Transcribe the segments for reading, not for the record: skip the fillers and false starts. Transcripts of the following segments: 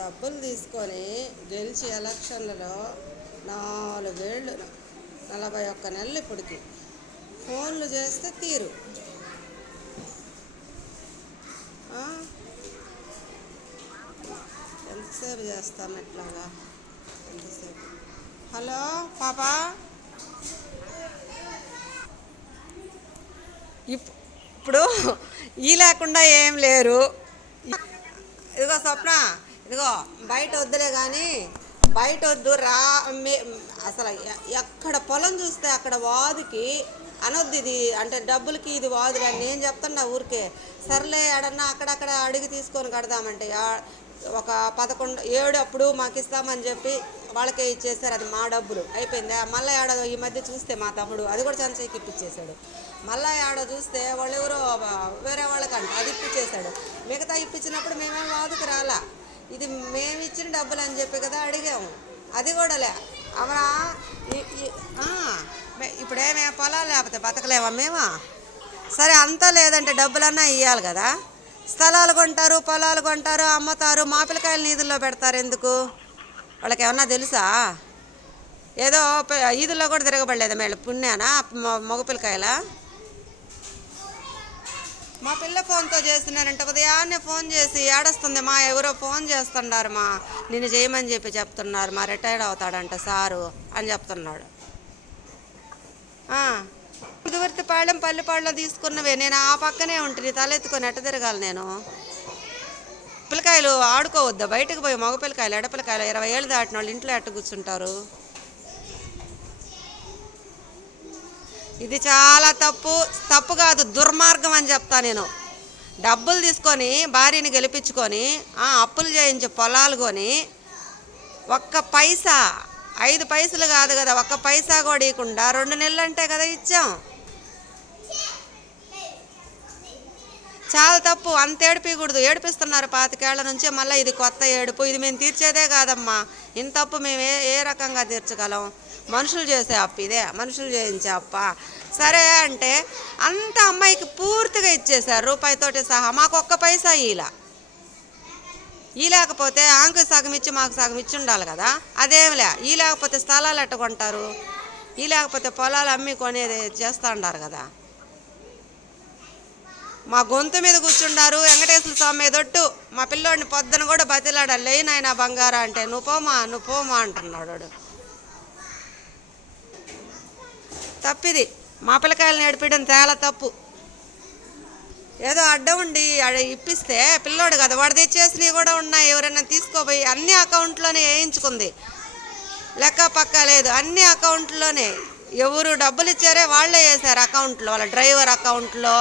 డబ్బులు తీసుకొని గెలిచి ఎలక్షన్లలో 4 ఏళ్ళు 41 నెలలు ఇప్పటికి ఫోన్లు చేస్తే తీరు. ఎంతసేపు చేస్తాను ఇట్లాగా? ఎంతసేపు? హలో పాపా, ఇప్పుడు ఈ లేకుండా ఏం లేరు. ఇదిగో స్వప్న, ఇదిగో బయట వద్దులే కానీ, బయట వద్దు రా. అసలు ఎక్కడ పొలం చూస్తే అక్కడ వాదుకి అనొద్దు ఇది అంటే డబ్బులకి ఇది వాదులు అని నేను చెప్తున్నా ఊరికే. సర్లే ఎడన్నా అక్కడక్కడ అడిగి తీసుకొని కడదామంటే ఒక 11, 7 అప్పుడు మాకు ఇస్తామని చెప్పి వాళ్ళకే ఇచ్చేసారు. అది మా డబ్బులు అయిపోయిందా? మళ్ళీ ఏడో ఈ మధ్య చూస్తే మా తమ్ముడు అది కూడా చెంచయ్యకి ఇప్పించేశాడు. మళ్ళీ ఏడో చూస్తే వాళ్ళు ఎవరో వేరే వాళ్ళకంట అది ఇప్పించేశాడు. మిగతా ఇప్పించినప్పుడు మేమేం వాదుకు రాలా. ఇది మేము ఇచ్చిన డబ్బులు అని చెప్పి కదా అడిగాము. అది కూడా లే అవునా? ఇప్పుడేమే పొలాలు లేకపోతే బతకలేమా మేమా? సరే అంతా లేదంటే డబ్బులన్నా ఇవ్వాలి కదా. స్థలాలు కొంటారు, పొలాలు కొంటారు, అమ్ముతారు, మా పిల్లకాయలు నీధుల్లో పెడతారు. ఎందుకు? వాళ్ళకి ఏమన్నా తెలుసా? ఏదో ఈదుల్లో కూడా తిరగబడలేదు మేళ పుణ్యానా మగ పిల్లకాయల. మా పిల్ల ఫోన్తో చేస్తున్నారంట. ఉదయాన్నే ఫోన్ చేసి ఏడొస్తుంది మా ఎవరో ఫోన్ చేస్తున్నారు మా నిన్ను చేయమని చెప్పి చెప్తున్నారు, మా రిటైర్డ్ అవుతాడంట సారు అని చెప్తున్నాడు. కుదువర్తిపాళెం పల్లిపాడులో తీసుకున్నవే. నేను ఆ పక్కనే ఉంటుంది, తలెత్తుకొని ఎట్ట తిరగాలి నేను? పిల్లకాయలు ఆడుకోవద్దా బయటకు పోయి? మగ పిల్లకాయలు ఎడపిల్లకాయలు 20 ఏళ్ళు దాటిన వాళ్ళు ఇంట్లో ఎట్ట కూర్చుంటారు? ఇది చాలా తప్పు కాదు, దుర్మార్గం అని చెప్తా నేను. డబ్బులు తీసుకొని భార్యని గెలిపించుకొని అప్పులు చేయించి పొలాలు కొని ఒక్క పైసా 5 పైసలు కాదు కదా, ఒక్క పైసా కూడా ఇవ్వకుండా 2 నెలలు అంటే కదా ఇచ్చాం. చాలా తప్పు. అంత ఏడిపించకూడదు. ఏడిపిస్తున్నారు 25 ఏళ్ల నుంచి, మళ్ళీ ఇది కొత్త ఏడుపు. ఇది మేము తీర్చేదే కాదమ్మా. ఇంత అప్పు మేము ఏ రకంగా తీర్చగలం? మనుషులు చేసే అప్పు ఇదే, మనుషులు చేయించే అప్ప. సరే అంటే అంత అమ్మాయికి పూర్తిగా ఇచ్చేశారు రూపాయితోటి సహా. మాకు ఒక్క పైసా ఇలా ఈ లేకపోతే ఆంకు సగం ఇచ్చి మాకు సగం ఇచ్చి ఉండాలి కదా. అదేమిలే. ఈ లేకపోతే స్థలాలు ఎట్టుకుంటారు? ఈ లేకపోతే పొలాలు అమ్మి కొనేది చేస్తూ ఉండారు కదా. మా గొంతు మీద కూర్చున్నారు. వెంకటేశ్వర స్వామి ఎదొట్టు మా పిల్లోడిని పొద్దున కూడా బతిలాడాలి, లేనాయన బంగారా అంటే నువ్వు పోమా అంటున్నాడు. తప్పిది. మా పిల్లకాయలు నడిపించడం చాలా తప్పు. ఏదో అడ్డం ఉండి ఇప్పిస్తే పిల్లోడు కదా, వాడు తెచ్చేసినవి కూడా ఉన్నాయి. ఎవరైనా తీసుకోపోయి అన్ని అకౌంట్లోనే వేయించుకుంది, లెక్క పక్క లేదు. అన్ని అకౌంట్లోనే ఎవరు డబ్బులు ఇచ్చారే వాళ్ళే వేశారు అకౌంట్లో. వాళ్ళ డ్రైవర్ అకౌంట్లో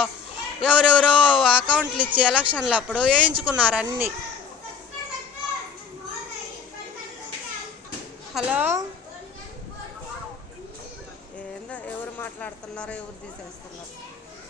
ఎవరెవరో అకౌంట్లు ఇచ్చి ఎలక్షన్లు అప్పుడు వేయించుకున్నారు అన్నీ. హలో, ఏందో ఎవరు మాట్లాడుతున్నారో ఎవరు తీసేస్తున్నారు?